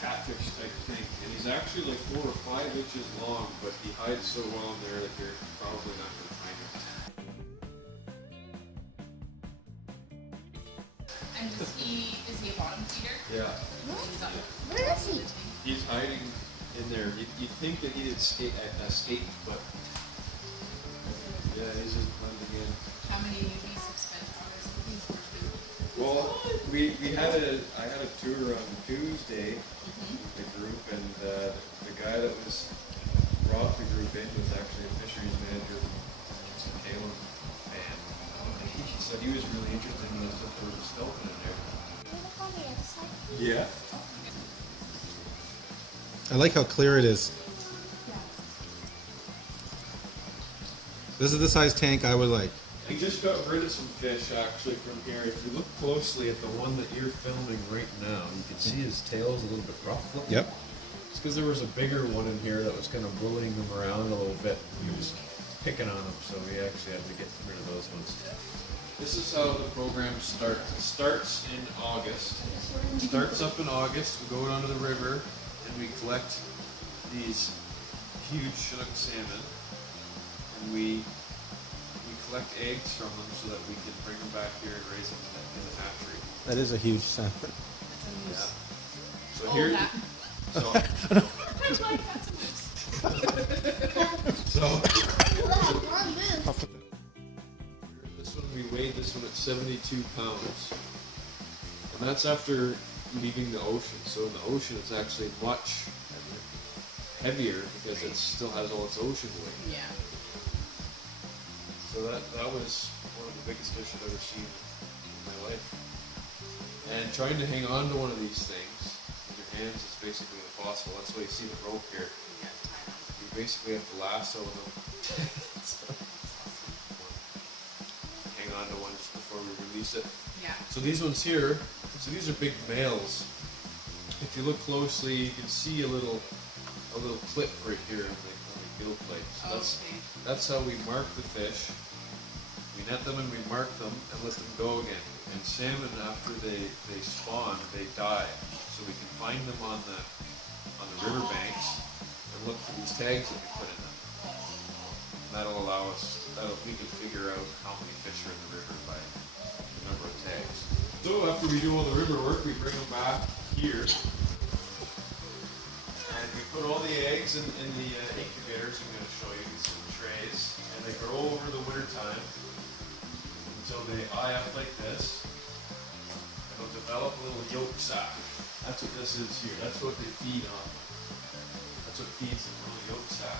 catfish type thing. And he's actually like 4 or 5 inches long, but he hides so well in there that you're probably not going to find him. And is he a bottom feeder? Yeah. Where is he? He's hiding in there. You'd think that he'd escape, but yeah, he's just blending in. How many newbies have spent hours looking for food? Well, I had a tour on Tuesday with the group, and the guy that brought the group in was actually a fisheries manager from Salem, and he said he was really interested in this, if there was a skeleton in there. Yeah. I like how clear it is. This is the size tank I would like. I just got rid of some fish actually from here. If you look closely at the one that you're filming right now, you can see his tail's a little bit rough looking. Yep. It's because there was a bigger one in here that was kind of bullying them around a little bit. He was picking on them, so we actually had to get rid of those ones. This is how the program starts. It starts in August. It starts up in August. We go down to the river and we collect these huge Chinook salmon, and we collect eggs from them so that we can bring them back here and raise them in the hatchery. That is a huge salmon. Yeah. So here. This one we weighed this one at 72 pounds, and that's after leaving the ocean. So in the ocean, it's actually much heavier because it still has all its ocean weight. Yeah. So that was one of the biggest fish I've ever seen in my life. And trying to hang on to one of these things with your hands is basically impossible. That's why you see the rope here. You basically have to lasso them. Hang on to one just before we release it. Yeah. So these ones here, these are big males. If you look closely, you can see a little clip right here on the gill plate. So that's how we mark the fish. We net them and we mark them and let them go again. And salmon, after they spawn, they die. So we can find them on the river banks and look for these tags that we put in them. And that'll allow us, we can figure out how many fish are in the river by the number of tags. So after we do all the river work, we bring them back here. And we put all the eggs in the incubators. I'm going to show you these little trays. And they grow over the winter time until they eye up like this. And they'll develop a little yolk sac. That's what this is here. That's what they feed on. That's what feeds the little yolk sac.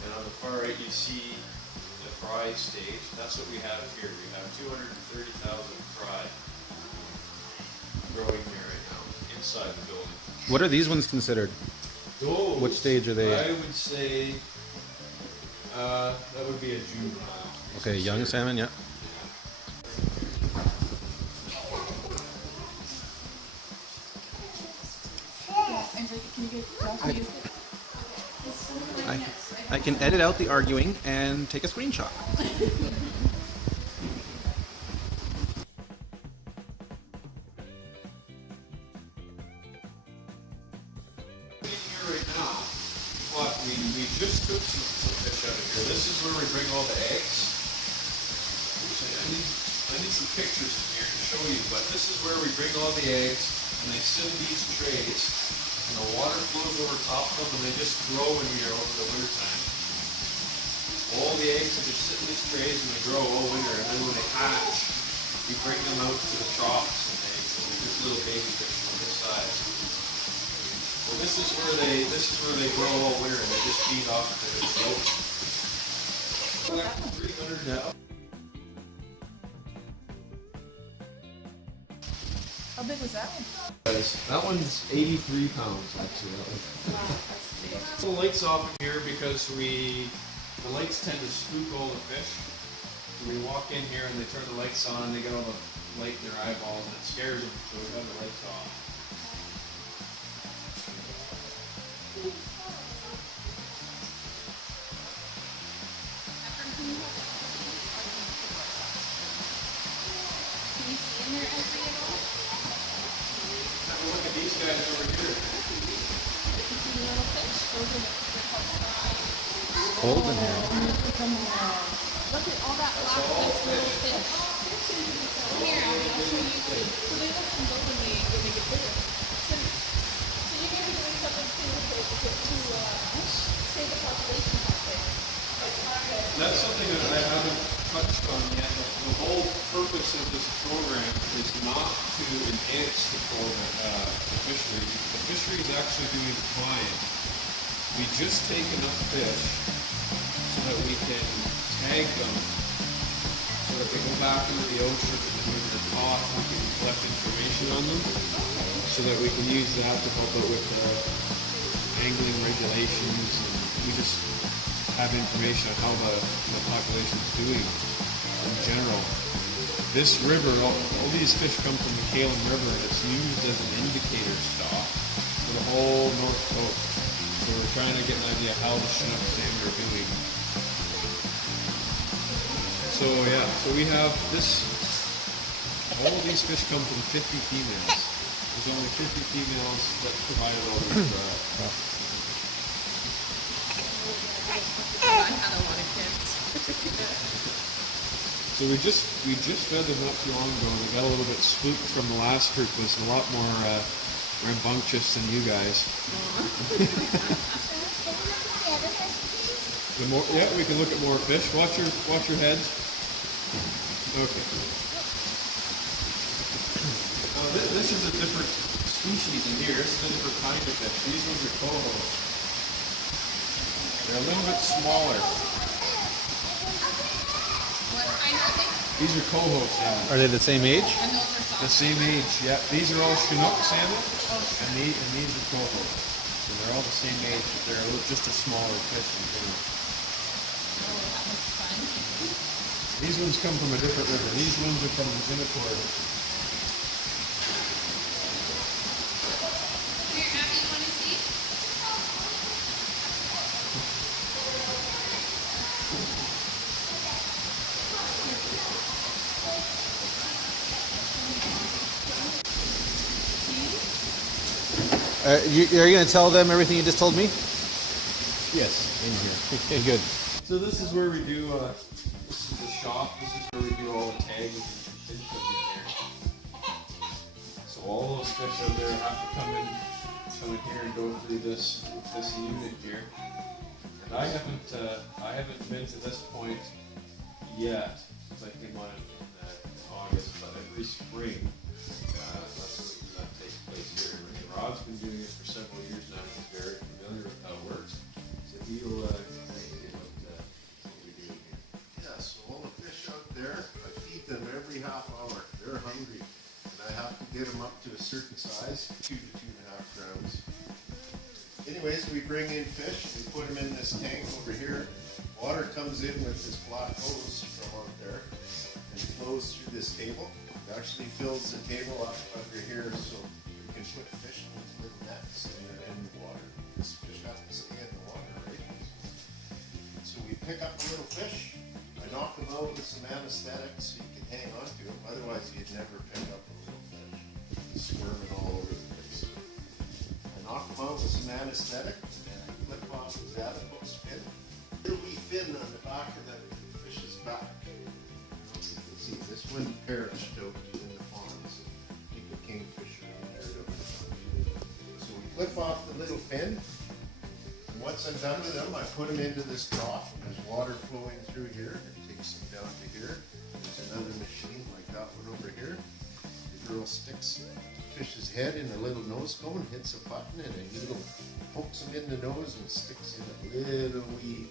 And on the far right you see the fry stage. That's what we have here. We have 230,000 fry growing here right now inside the building. What are these ones considered? Those, what stage are they I at? would say that would be a juvenile. Okay, young salmon, yeah. I can edit out the arguing and take a screenshot. Right now, but we just took some fish out of here. This is where we bring all the eggs. I need some pictures in here to show you, but this is where we bring all the eggs, and they sit in these trays, and the water flows over top of them, and they just grow in here over the winter time. All the eggs that just sit in these trays, and they grow all winter, and then when they hatch, we bring them out to the troughs, and they're just little baby fish on this side. Well, this is where they grow all winter, and they just feed off the yolk. 300 now. How big was that one? That one's 83 pounds, actually. Wow, that's big. The lights off in here because the lights tend to spook all the fish. So we walk in here and they turn the lights on and they get all the light in their eyeballs and it scares them, so we have the lights off. Can you see in there every at all? Look at these guys over here. Little fish. Those are they're called fry. Cold in here. Look at all that black that's little fish. Here, I'll show you. So they look in both when they get bigger. So you may be doing something to save the population out there. That's something that I haven't touched on yet. The whole purpose of this program is not to enhance the program, the fishery. The fishery is actually doing fine. We just take enough fish so that we can tag them, so that they go back into the ocean and when they're caught, we can collect information on them, so that we can use that to help out with angling regulations. And we just have information on how the population is doing in general. This river, all these fish come from the Kalen River, and it's used as an indicator stock for the whole North Coast. So we're trying to get an idea how the Chinook salmon are doing. So yeah, so we have this, all of these fish come from 50 females. There's only 50 females that provided all these I had a lot of kids. So we just fed them not too long ago, and we got a little bit spooked from the last group. Was a lot more rambunctious than you guys. The more, yeah, we can look at more fish. Watch your heads. Okay. Now this is a different species in here. This is a different kind of fish. These ones are cohos. They're a little bit smaller. What kind are they? These are coho salmon. Are they the same age? And those are soft. The same age, yeah. These are all Chinook salmon, and these are cohos. So they're all the same age, but they're just a smaller fish in general. Oh, that looks fun. These ones come from a different river. These ones are from the Zinnator. Here, Abby, you want to see? Are you going to tell them everything you just told me? Yes, in here. Okay, good. So this is where we do, this is the shop. This is where we do all the tagging and things in there. So all those fish out there have to come in here and go through this unit here. And I haven't been to this point yet since I came on in August, but every spring that's when that takes place here. And Rod's been doing it for several years now. He's very familiar with how it works. So he'll explain to you what we do here. Yeah, so all the fish out there, I feed them every half hour. They're hungry. And I have to get them up to a certain size, 2 to 2.5 grams. Anyways, we bring in fish, we put them in this tank over here. Water comes in with this black hose from out there and flows through this table. It actually fills the table up under here so we can put fish in these little nets and they're in the water. This fish has to stay in the water, right? So we pick up a little fish. I knock them out with some anesthetic so you can hang on to them. Otherwise, you'd never pick up a little fish. He's squirming all over the place. I knock them out with some anesthetic and I clip off his adipose fin. Little wee fin on the back of the fish's back. You can see this one perished out in the ponds. I think the kingfisher injured over the pond. So we clip off the little fin. And once I'm done with them, I put them into this trough. And there's water flowing through here. It takes them down to here. There's another machine like that one over here. The girl sticks the fish's head in a little nose cone, hits a button, and a needle pokes him in the nose and sticks in a little wee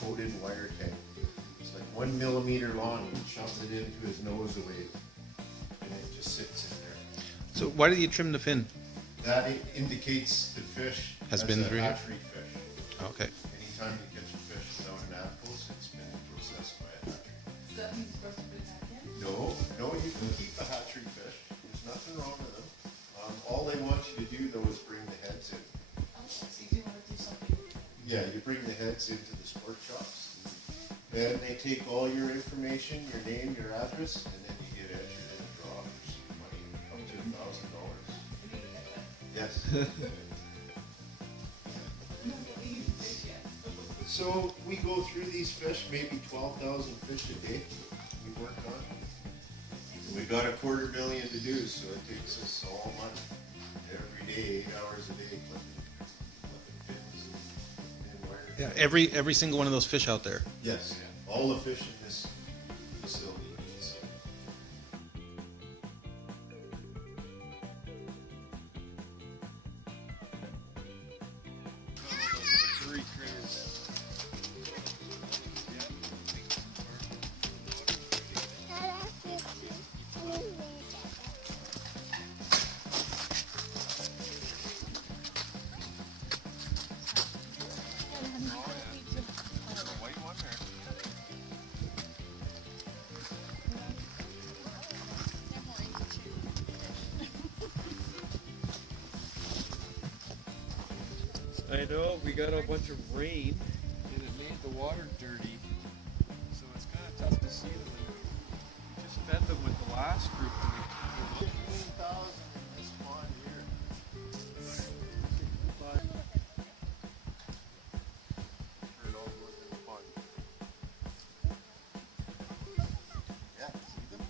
coated wire tank. It's like 1 millimeter long and shoves it into his nose away. And it just sits in there. So why did you trim the fin? That indicates the fish Has been a through here? hatchery fish. Okay. Anytime you catch a fish without an adipose, it's been processed by a hatchery. Does that mean you're supposed to put it back in? No, you can keep a hatchery fish. There's nothing wrong with them. All they want you to do though is bring the heads in. Oh, so you want to do something. Yeah, you bring the heads into the sport shops. Then they take all your information, your name, your address, and then you get entered in a draw for some money, up to $1,000. Yes. So we go through these fish, maybe 12,000 fish a day we work on. And we got 250,000 to do, so it takes us all month, every day, 8 hours a day, clipping fins and wire. Yeah, every single one of those fish out there. Yes, all the fish in this facility needs. I know, we got a bunch of rain and it made the water dirty, so it's kind of tough to see them. We just fed them with the last group. 15,000 in this pond here. Sure it all goes in the pond. Yeah, see them?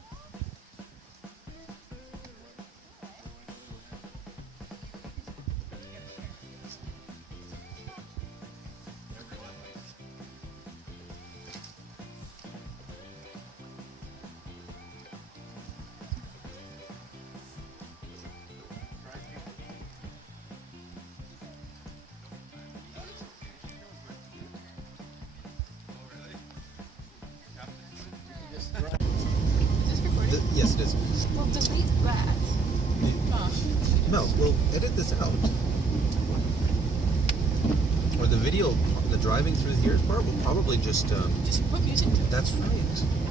Yes, it is. Well, delete that. Mel, we'll edit this out. Or the video, the driving through the years part, will probably just. Just put music to it. That's right.